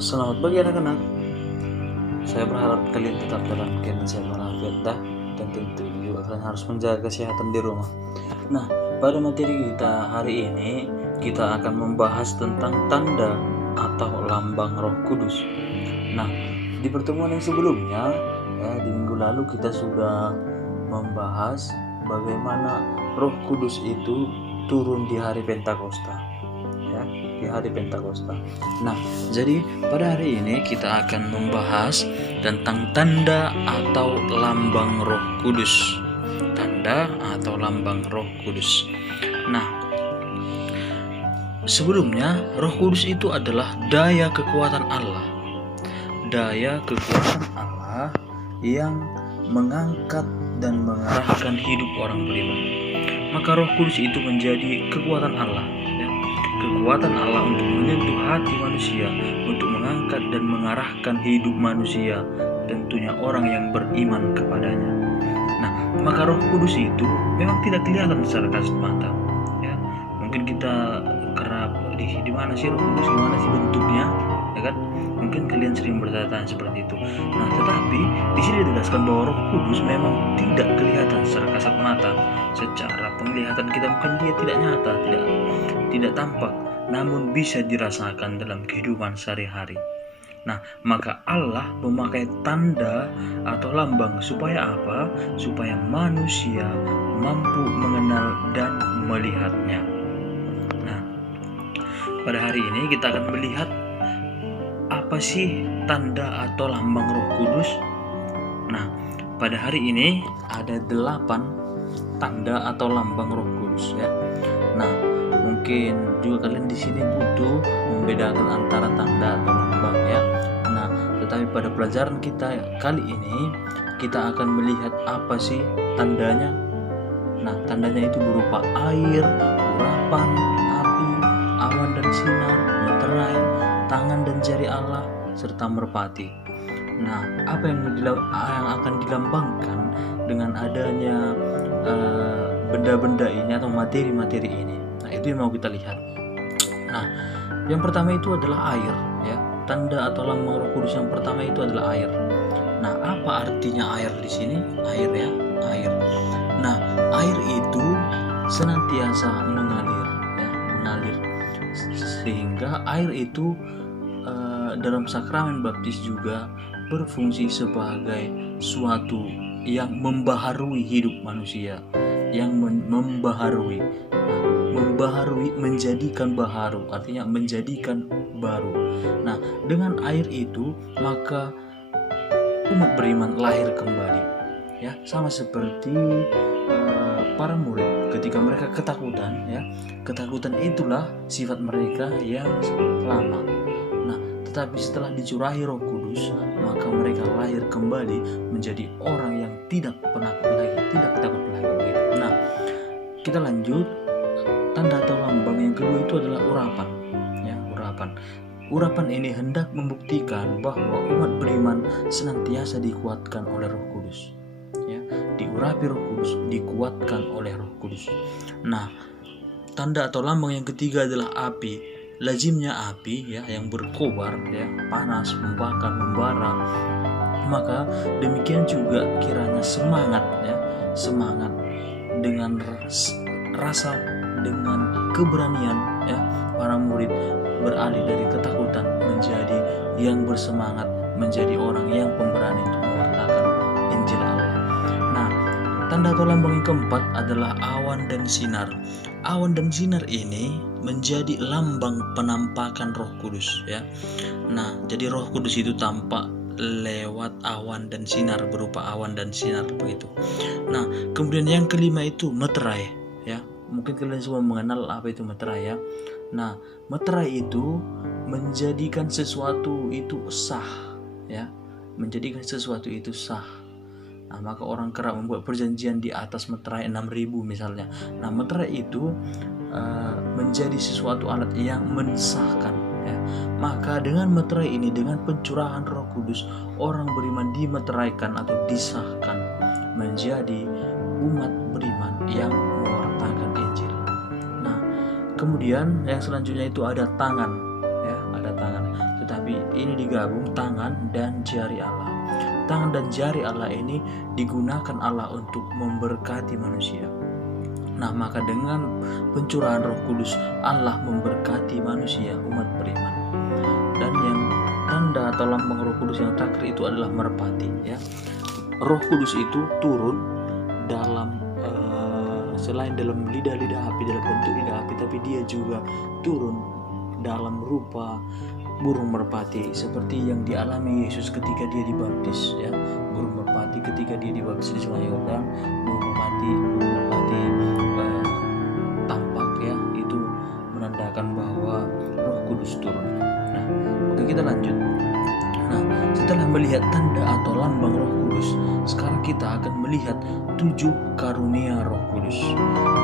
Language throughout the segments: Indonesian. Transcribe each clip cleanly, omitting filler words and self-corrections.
Selamat pagi anak-anak. Saya berharap kalian tetap dalam keadaan sehat walafiat dan tentu juga kalian harus menjaga kesehatan di rumah. Nah, pada materi kita hari ini kita akan membahas tentang tanda atau lambang Roh Kudus. Nah, di pertemuan yang sebelumnya di minggu lalu kita sudah membahas bagaimana Roh Kudus itu turun di hari Pentakosta. Di hari Pentakosta. Nah, jadi pada hari ini kita akan membahas tentang tanda atau lambang Roh Kudus. Tanda atau lambang Roh Kudus. Nah, sebelumnya Roh Kudus itu adalah daya kekuatan Allah. Daya kekuatan Allah yang mengangkat dan mengarahkan hidup orang beriman. Maka Roh Kudus itu menjadi kekuatan Allah. Kekuatan Allah untuk menyentuh hati manusia, untuk mengangkat dan mengarahkan hidup manusia, tentunya orang yang beriman kepadanya. Nah, maka Roh Kudus itu memang tidak kelihatan secara kasat mata. Ya, mungkin kita kerap di mana sih Roh Kudus, gimana sih bentuknya, ya kan? Mungkin kalian sering bertanya seperti itu. Nah, tetapi di sini dijelaskan bahwa Roh Kudus memang tidak kelihatan secara kasat mata. Secara penglihatan kita mungkin dia tidak nyata, tidak tampak, namun bisa dirasakan dalam kehidupan sehari-hari. Nah, maka Allah memakai tanda atau lambang supaya apa? Supaya manusia mampu mengenal dan melihatnya. Nah, pada hari ini kita akan melihat apa sih tanda atau lambang Roh Kudus. Nah, pada hari ini ada 8 tanda atau lambang Roh Kudus ya. Nah, mungkin juga kalian di sini butuh membedakan antara tanda atau lambang ya. Nah, tetapi pada pelajaran kita kali ini kita akan melihat apa sih tandanya. Nah, tandanya itu berupa air, urapan, api, awan dan sinar, meterai, tangan dan jari Allah, serta merpati. Nah, apa yang akan dilambangkan dengan adanya benda-benda ini atau materi-materi ini? Nah, itu yang mau kita lihat. Nah, yang pertama itu adalah air ya. Tanda atau lambang Roh Kudus yang pertama itu adalah air. Nah, apa artinya air di sini? Air ya, air. Nah, air itu senantiasa mengalir ya, mengalir. Sehingga air itu dalam sakramen baptis juga berfungsi sebagai suatu yang membaharui hidup manusia, yang membaharui, menjadikan baharu, artinya menjadikan baru. Nah, dengan air itu maka umat beriman lahir kembali, ya, sama seperti para murid ketika mereka ketakutan, ya, ketakutan itulah sifat mereka yang lama. Nah, tetapi setelah dicurahi Roh Kudus, maka mereka lahir kembali menjadi orang yang tidak penakut lagi, tidak takut lagi begitu. Nah, kita lanjut. Tanda atau lambang yang kedua itu adalah urapan ya, urapan. Urapan ini hendak membuktikan bahwa umat beriman senantiasa dikuatkan oleh Roh Kudus ya, diurapi Roh Kudus, dikuatkan oleh Roh Kudus. Nah, tanda atau lambang yang ketiga adalah api. Lazimnya api ya yang berkobar ya, panas, membakar, membara. Maka demikian juga kiranya semangat ya, semangat dengan rasa, dengan keberanian ya, para murid beralih dari ketakutan menjadi yang bersemangat, menjadi orang yang pemberani untuk mewartakan Injil Allah. Nah, tanda atau lambang yang keempat adalah awan dan sinar. Awan dan sinar ini menjadi lambang penampakan Roh Kudus ya. Nah, jadi Roh Kudus itu tampak lewat awan dan sinar, berupa awan dan sinar begitu. Nah, kemudian yang kelima itu meterai ya. Mungkin kalian semua mengenal apa itu meterai ya. Nah, meterai itu menjadikan sesuatu itu sah ya, menjadikan sesuatu itu sah. Nah, maka orang kerap membuat perjanjian di atas meterai 6.000 misalnya. Nah, meterai itu menjadi sesuatu alat yang mensahkan ya. Maka dengan meterai ini, dengan pencurahan Roh Kudus, orang beriman dimeteraikan atau disahkan menjadi umat beriman yang mewartakan Injil. Nah, kemudian yang selanjutnya itu ada tangan ya, ada tangan. tetapi ini digabung tangan dan jari Allah. Tangan dan jari Allah ini digunakan Allah untuk memberkati manusia. Nah, maka dengan pencurahan Roh Kudus, Allah memberkati manusia, umat beriman. Dan yang tanda atau lambang Roh Kudus yang terakhir itu adalah merpati, ya. Roh Kudus itu turun dalam selain dalam lidah-lidah api, dalam bentuk lidah api, tapi dia juga turun dalam rupa burung merpati, seperti yang dialami Yesus ketika dia dibaptis, ya. Burung merpati ketika dia dibaptis di Sungai Yordan, burung merpati tampak, ya, itu menandakan bahwa Roh Kudus turun. Nah, oke, kita lanjut. Nah, setelah melihat tanda atau lambang Roh Kudus, sekarang kita akan melihat 7 karunia Roh Kudus.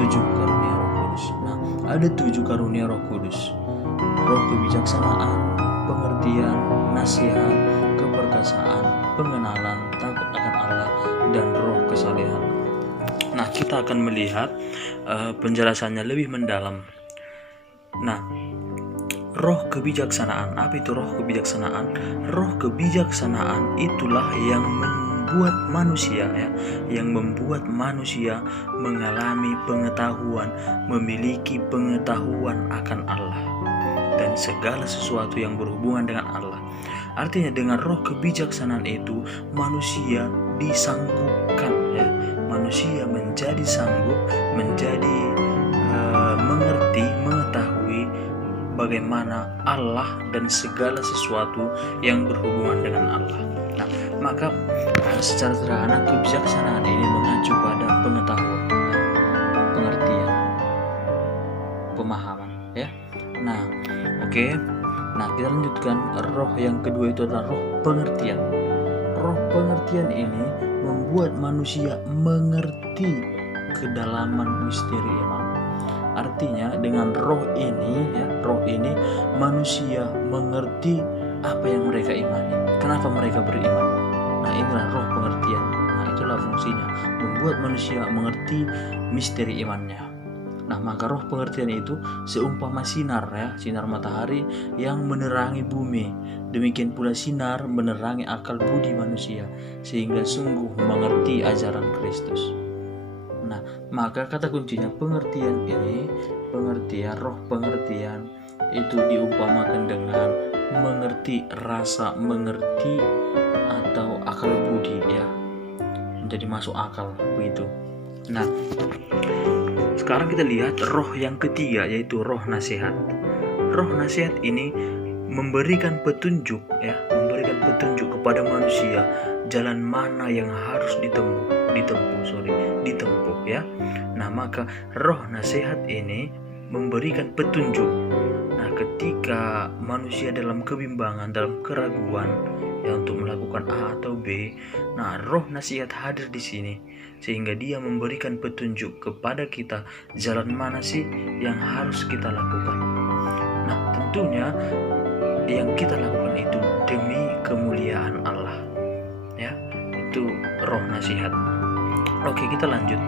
7 karunia Roh Kudus. Nah, ada 7 karunia Roh Kudus. Roh kebijaksanaan, pengertian, nasihat, keperkasaan, pengenalan, takut akan Allah, dan roh kesalehan. Nah, kita akan melihat penjelasannya lebih mendalam. Nah, roh kebijaksanaan, apa itu roh kebijaksanaan? Roh kebijaksanaan itulah yang membuat manusia, ya, yang membuat manusia mengalami pengetahuan, memiliki pengetahuan akan Allah dan segala sesuatu yang berhubungan dengan Allah. Artinya dengan roh kebijaksanaan itu manusia disanggupkan, ya, manusia menjadi sanggup, menjadi mengerti, mengetahui bagaimana Allah dan segala sesuatu yang berhubungan dengan Allah. Nah, maka secara sederhana kebijaksanaan ini mengacu pada pengetahuan, pengertian, pemahaman, ya. Nah, oke. Nah, kita lanjutkan. Roh yang kedua itu adalah roh pengertian. Roh pengertian ini membuat manusia mengerti kedalaman misteri iman. Artinya dengan roh ini, ya, roh ini manusia mengerti apa yang mereka imani, kenapa mereka beriman. Nah, inilah roh pengertian. Nah, itulah fungsinya, membuat manusia mengerti misteri imannya. Nah, maka roh pengertian itu seumpama sinar, ya, sinar matahari yang menerangi bumi. Demikian pula sinar menerangi akal budi manusia sehingga sungguh mengerti ajaran Kristus. Nah, maka kata kuncinya pengertian ini, pengertian, roh pengertian itu diumpamakan dengan mengerti, rasa mengerti atau akal budi, ya, menjadi masuk akal, begitu. Nah, sekarang kita lihat roh yang ketiga, yaitu roh nasihat. Roh nasihat ini memberikan petunjuk, ya, memberikan petunjuk kepada manusia jalan mana yang harus ditempuh, ya. Nah, maka roh nasihat ini memberikan petunjuk. Nah, ketika manusia dalam kebimbangan, dalam keraguan, ya, untuk melakukan A atau B, nah, roh nasihat hadir di sini sehingga dia memberikan petunjuk kepada kita jalan mana sih yang harus kita lakukan. Nah, tentunya yang kita lakukan itu demi kemuliaan Allah, ya. Itu roh nasihat. Oke, kita lanjut.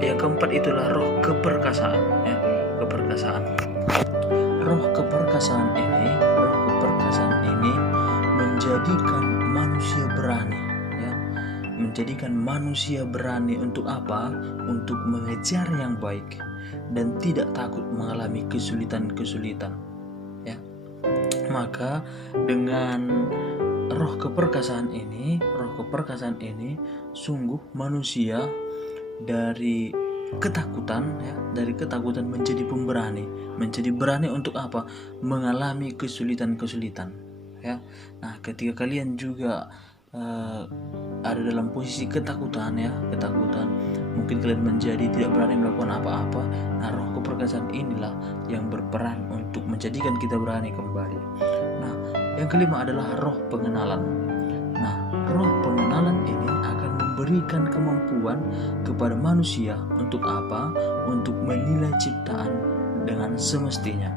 Yang keempat itulah roh keperkasaan, ya, keperkasaan. Roh keperkasaan ini menjadikan manusia berani, ya, menjadikan manusia berani untuk apa? Untuk mengejar yang baik dan tidak takut mengalami kesulitan-kesulitan, ya. Maka dengan roh keperkasaan ini sungguh manusia dari ketakutan, ya, dari ketakutan menjadi pemberani, menjadi berani untuk apa? Mengalami kesulitan-kesulitan, ya. Nah, ketika kalian juga ada dalam posisi ketakutan, ya, ketakutan, mungkin kalian menjadi tidak berani melakukan apa-apa. Nah, roh keperkasaan inilah yang berperan untuk menjadikan kita berani kembali. Nah, yang kelima adalah roh pengenalan. Nah, roh pengenalan ini akan memberikan kemampuan kepada manusia untuk apa? Untuk menilai ciptaan dengan semestinya.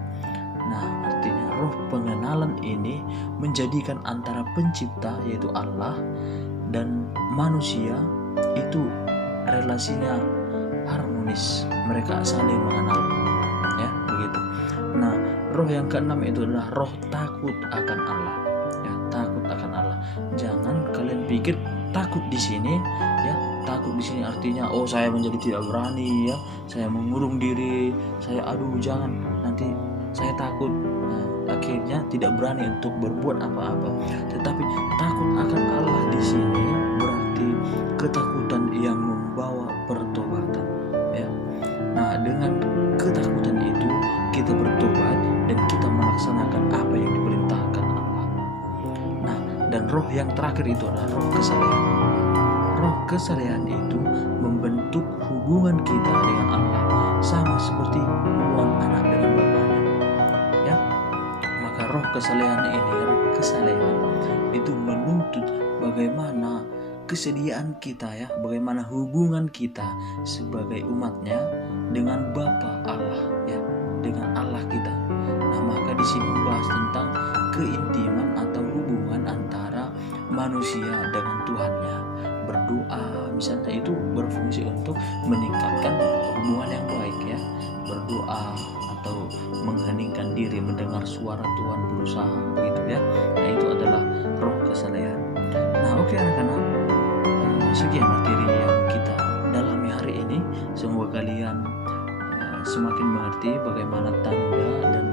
Nah, artinya roh pengenalan ini menjadikan antara pencipta, yaitu Allah, dan manusia itu relasinya harmonis, mereka saling mengenal, ya, begitu. Nah, roh yang keenam itu adalah roh takut akan Allah. Ya, takut akan Allah. Jangan kalian pikir takut di sini, ya, takut di sini artinya oh saya menjadi tidak berani, ya, saya mengurung diri, saya jangan, nanti saya takut, akhirnya tidak berani untuk berbuat apa-apa. Tetapi takut akan Allah di sini berarti ketakutan yang membawa pertobatan, ya. Nah, dengan ketakutan itu kita bertobat dan kita melaksanakan apa yang diperintahkan Allah. Nah, dan roh yang terakhir itu adalah roh kesalehan. Roh kesalehan itu membentuk hubungan kita dengan Allah sama seperti hubungan anak dengan bapaknya, ya. Maka roh kesalehan itu menuntut bagaimana kesediaan kita, ya, bagaimana hubungan kita sebagai umatnya dengan Bapa Allah, ya, dengan Allah kita. Nah, maka di sini membahas tentang keintiman atau hubungan antara manusia dengan Tuhannya. Berdoa misalnya itu berfungsi untuk meningkatkan hubungan yang baik, ya. Berdoa atau mengheningkan diri mendengar suara Tuhan berusaha, begitu, ya. Nah, itu adalah roh kesalehan. Nah, oke anak-anak, sekian materi yang kita dalami hari ini. Semoga kalian semakin mengerti bagaimana tanda dan